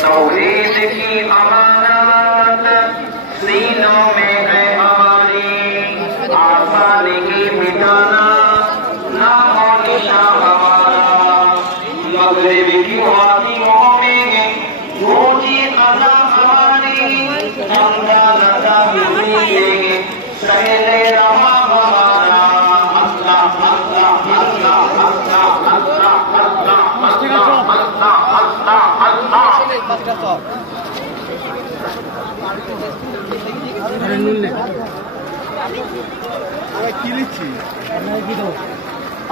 तौहीद की अमानत सीनों में है हमारी, आसानी की मिटाना नाम निशान हमारा। मगरिब की वादियों में गूंजी अज़ान हमारी, हमदा नदा मिलेंगे सहले रहा हमारा। अल्लाह अल्लाह अल्लाह अल्लाह अल्लाह अल्लाह अल्लाह अल्लाह अल्लाह। কি লিখছি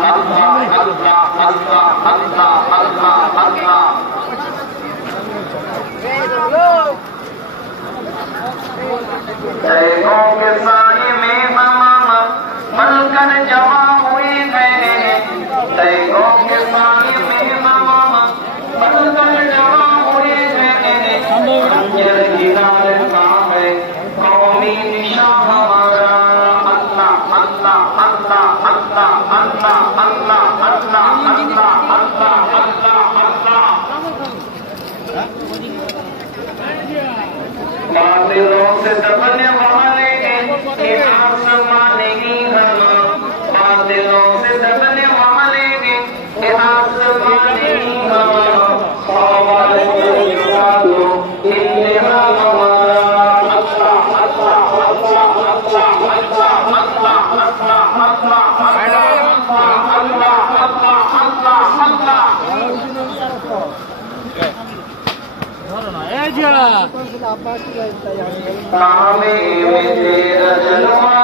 अल्लाह अल्लाह अल्लाह अल्लाह अल्लाह अल्लाह। तैगों के साये में हम पलकर जमा हुए हैं, तैगों के साये में हम पलकर जमा हुए हैं। जल किनारे का है कौमी निशान हमारा। अल्लाह अल्लाह अल्लाह अल्लाह अल्लाह अल्लाह अल्लाह अल्लाह अल्लाह अल्लाह अल्लाह। बातिलों से दबने वाले के आसमान की हम, बातिलों से दबने वाले के आसमान की हम। हमारे दो इंतहा हमारा। अल्लाह अल्लाह अल्लाह अल्लाह अल्लाह अल्लाह अल्लाह अल्लाह अल्लाह अल्लाह अल्लाह अल्लाह। कामे में तेरा जलवा